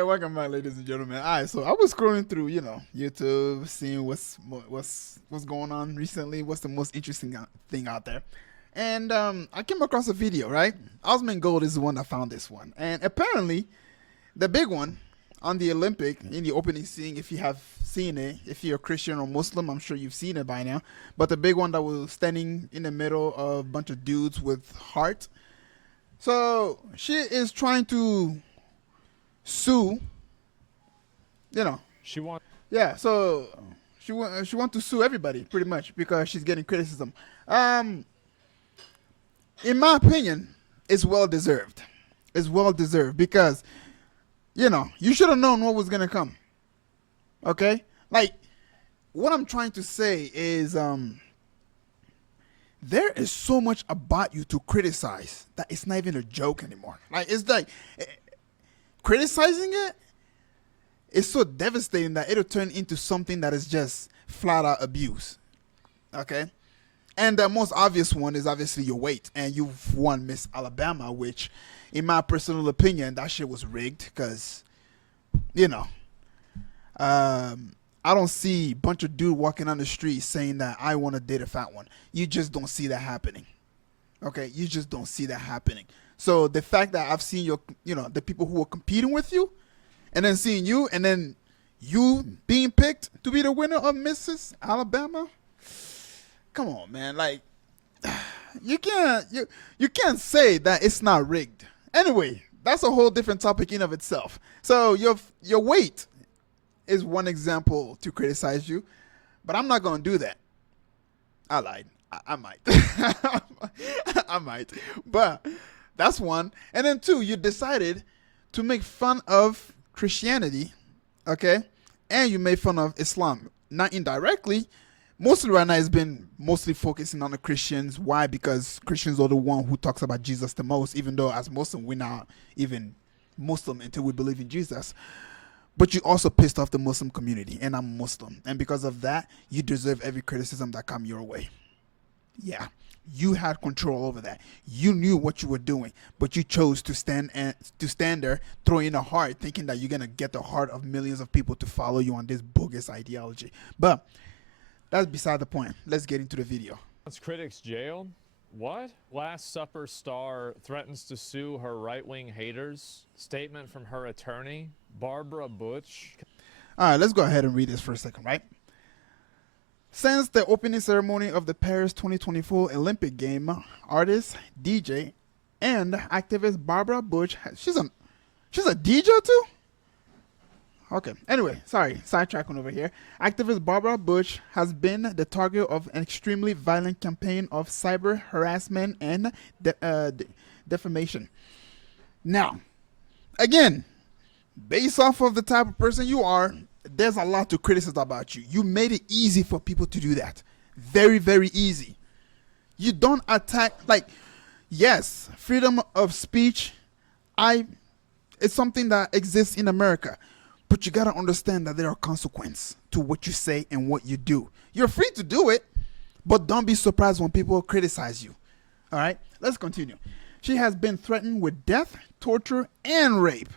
right, welcome back, ladies and gentlemen. All right, so I was scrolling through, YouTube, seeing what's going on recently. What's the most interesting thing out there? And I came across a video. Right, Osman Gold is the one that found this one, and apparently, the big one on the Olympic in the opening scene. If you have seen it, if you're a Christian or Muslim, I'm sure you've seen it by now. But the big one that was standing in the middle of a bunch of dudes with heart. So she is trying to sue, She wants. yeah, so she want to sue everybody pretty much because she's getting criticism. In my opinion, it's well deserved. It's well deserved because you should have known what was gonna come. Okay, like what I'm trying to say is there is so much about you to criticize that it's not even a joke anymore. Like it's like criticizing it is so devastating that it'll turn into something that is just flat out abuse. Okay? And the most obvious one is obviously your weight. And you've won Miss Alabama, which, in my personal opinion, that shit was rigged because, I don't see a bunch of dude walking on the street saying that I want to date a fat one. You just don't see that happening. Okay? You just don't see that happening. So the fact that I've seen the people who are competing with you, and then seeing you, and then you being picked to be the winner of Mrs. Alabama, come on, man. Like, you can't say that it's not rigged. Anyway, that's a whole different topic in of itself. So your weight is one example to criticize you, but I'm not gonna do that. I lied. I might. I might, but. That's one. And then two, you decided to make fun of Christianity, okay? And you made fun of Islam. Not indirectly. Mostly right now it's been mostly focusing on the Christians. Why? Because Christians are the one who talks about Jesus the most, even though as Muslim we're not even Muslim until we believe in Jesus. But you also pissed off the Muslim community, and I'm Muslim. And because of that, you deserve every criticism that come your way. Yeah. You had control over that. You knew what you were doing, but you chose to stand there, throwing a heart, thinking that you're gonna get the heart of millions of people to follow you on this bogus ideology. But that's beside the point. Let's get into the video. Critics jailed? What? Last Supper star threatens to sue her right-wing haters. Statement from her attorney, Barbara Butch. All right, let's go ahead and read this for a second, right? Since the opening ceremony of the Paris 2024 Olympic Game, artist, DJ, and activist Barbara Butch, she's a DJ too? Okay, anyway, sorry, sidetracking over here. Activist Barbara Butch has been the target of an extremely violent campaign of cyber harassment and defamation. Now, again, based off of the type of person you are, there's a lot to criticize about you. You made it easy for people to do that. Very, very easy. You don't attack, yes, freedom of speech, it's something that exists in America. But you gotta understand that there are consequences to what you say and what you do. You're free to do it, but don't be surprised when people criticize you. All right, let's continue. She has been threatened with death, torture, and rape,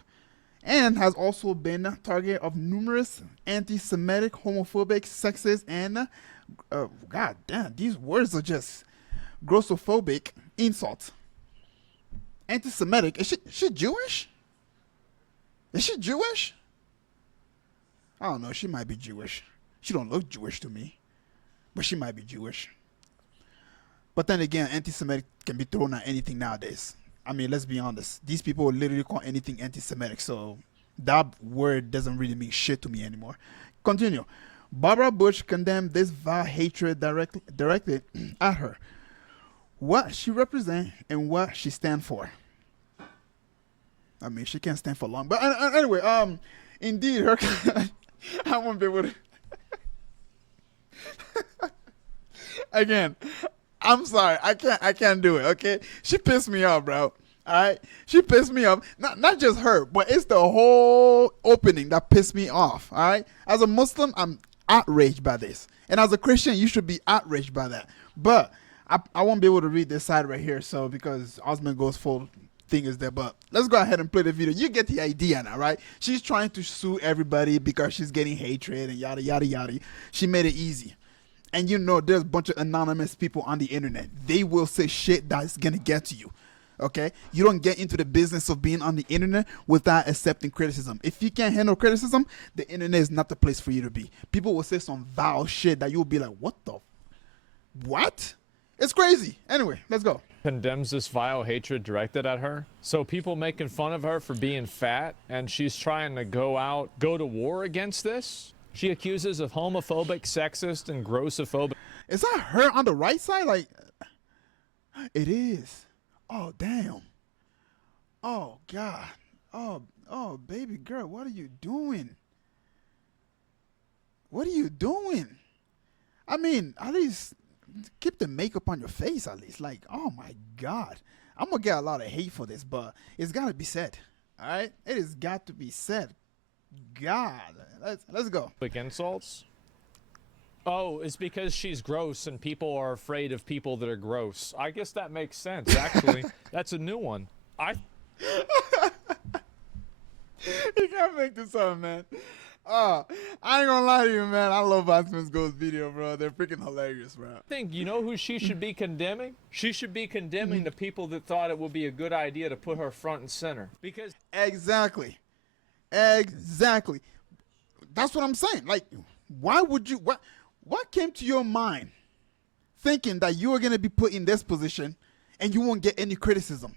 and has also been a target of numerous anti-Semitic, homophobic, sexist, and god damn, these words are just grossophobic insults. Anti-Semitic. Is she Jewish? Is she Jewish? I don't know. She might be Jewish. She don't look Jewish to me, but she might be Jewish. But then again, anti-Semitic can be thrown at anything nowadays. I mean, let's be honest. These people literally call anything anti-Semitic, so that word doesn't really mean shit to me anymore. Continue. Barbara Bush condemned this vile hatred directed at her, what she represents, and what she stands for. I mean, she can't stand for long. But anyway, indeed, her... I won't be able to... Again... I'm sorry, I can't do it, okay? She pissed me off, bro. Alright? She pissed me off. Not just her, but it's the whole opening that pissed me off. Alright? As a Muslim, I'm outraged by this. And as a Christian, you should be outraged by that. But I won't be able to read this side right here, so because Osman goes full fingers there, but let's go ahead and play the video. You get the idea now, right? She's trying to sue everybody because she's getting hatred and yada, yada, yada. She made it easy. And you know there's a bunch of anonymous people on the internet. They will say shit that's going to get to you. Okay? You don't get into the business of being on the internet without accepting criticism. If you can't handle criticism, the internet is not the place for you to be. People will say some vile shit that you'll be like, what the? What? It's crazy. Anyway, let's go. Condemns this vile hatred directed at her. So people making fun of her for being fat, and she's trying to go to war against this. She accuses of homophobic, sexist, and grossophobic. Is that her on the right side? Like, it is. Oh, damn. Oh, God. Oh, baby girl, what are you doing? What are you doing? I mean, at least keep the makeup on your face, at least. Like, oh, my God. I'm going to get a lot of hate for this, but it's got to be said. All right? It has got to be said. God. Let's go. Like insults. Oh, it's because she's gross and people are afraid of people that are gross. I guess that makes sense, actually. That's a new one. You can't make this up, man. I ain't gonna lie to you, man. I love Osman's Ghost video, bro. They're freaking hilarious, bro. I think, you know who she should be condemning? She should be condemning the people that thought it would be a good idea to put her front and center. Because Exactly. That's what I'm saying. Like, why would you, what came to your mind thinking that you were going to be put in this position and you won't get any criticism?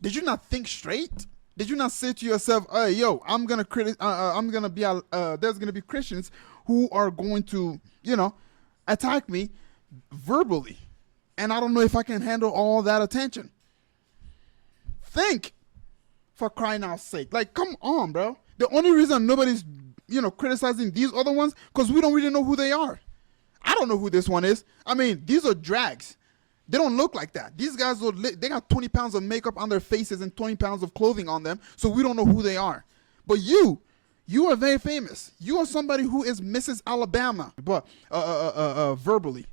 Did you not think straight? Did you not say to yourself, hey, yo, I'm going to be, there's going to be Christians who are going to, you know, attack me verbally. And I don't know if I can handle all that attention. Think, for crying out sake. Like, come on, bro. The only reason nobody's, you know, criticizing these other ones, because we don't really know who they are. I don't know who this one is. I mean, these are drags. They don't look like that. These guys, they got 20 pounds of makeup on their faces and 20 pounds of clothing on them, so we don't know who they are. But you are very famous. You are somebody who is Mrs. Alabama, but verbally.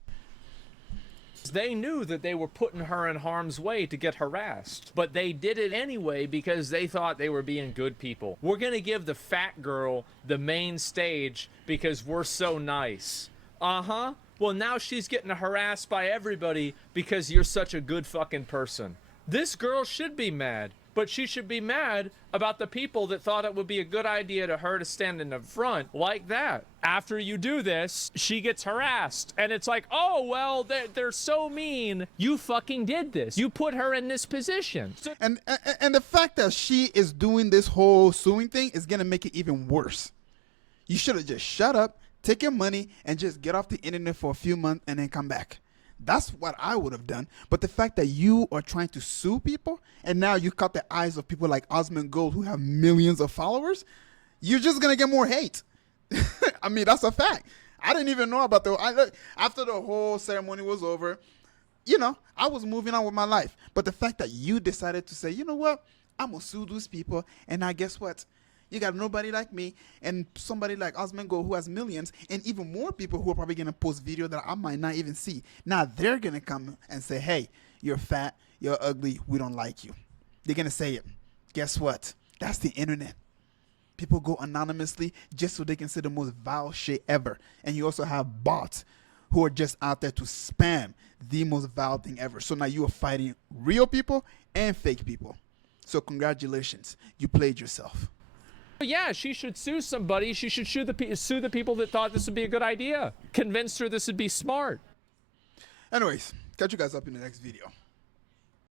they knew that they were putting her in harm's way to get harassed, but they did it anyway because they thought they were being good people. We're gonna give the fat girl the main stage because we're so nice. Uh-huh. Well, now she's getting harassed by everybody because you're such a good fucking person. This girl should be mad, but she should be mad about the people that thought it would be a good idea to her to stand in the front like that. After you do this, she gets harassed, and it's like, oh, well, they're so mean. You fucking did this. You put her in this position. And the fact that she is doing this whole suing thing is gonna make it even worse. You should have just shut up, take your money, and just get off the internet for a few months and then come back. That's what I would have done. But the fact that you are trying to sue people, and now you caught the eyes of people like Osman Gold who have millions of followers, you're just going to get more hate. I mean, that's a fact. I didn't even know about after the whole ceremony was over, you know, I was moving on with my life. But the fact that you decided to say, you know what, I'm going to sue those people, and now guess what? You got nobody like me and somebody like Osman Go who has millions, and even more people who are probably going to post video that I might not even see. Now they're going to come and say, hey, you're fat, you're ugly, we don't like you. They're going to say it. Guess what? That's the internet. People go anonymously just so they can say the most vile shit ever. And you also have bots who are just out there to spam the most vile thing ever. So now you are fighting real people and fake people. So congratulations. You played yourself. Yeah, she should sue somebody. She should sue the people that thought this would be a good idea. Convinced her this would be smart. Anyways, catch you guys up in the next video.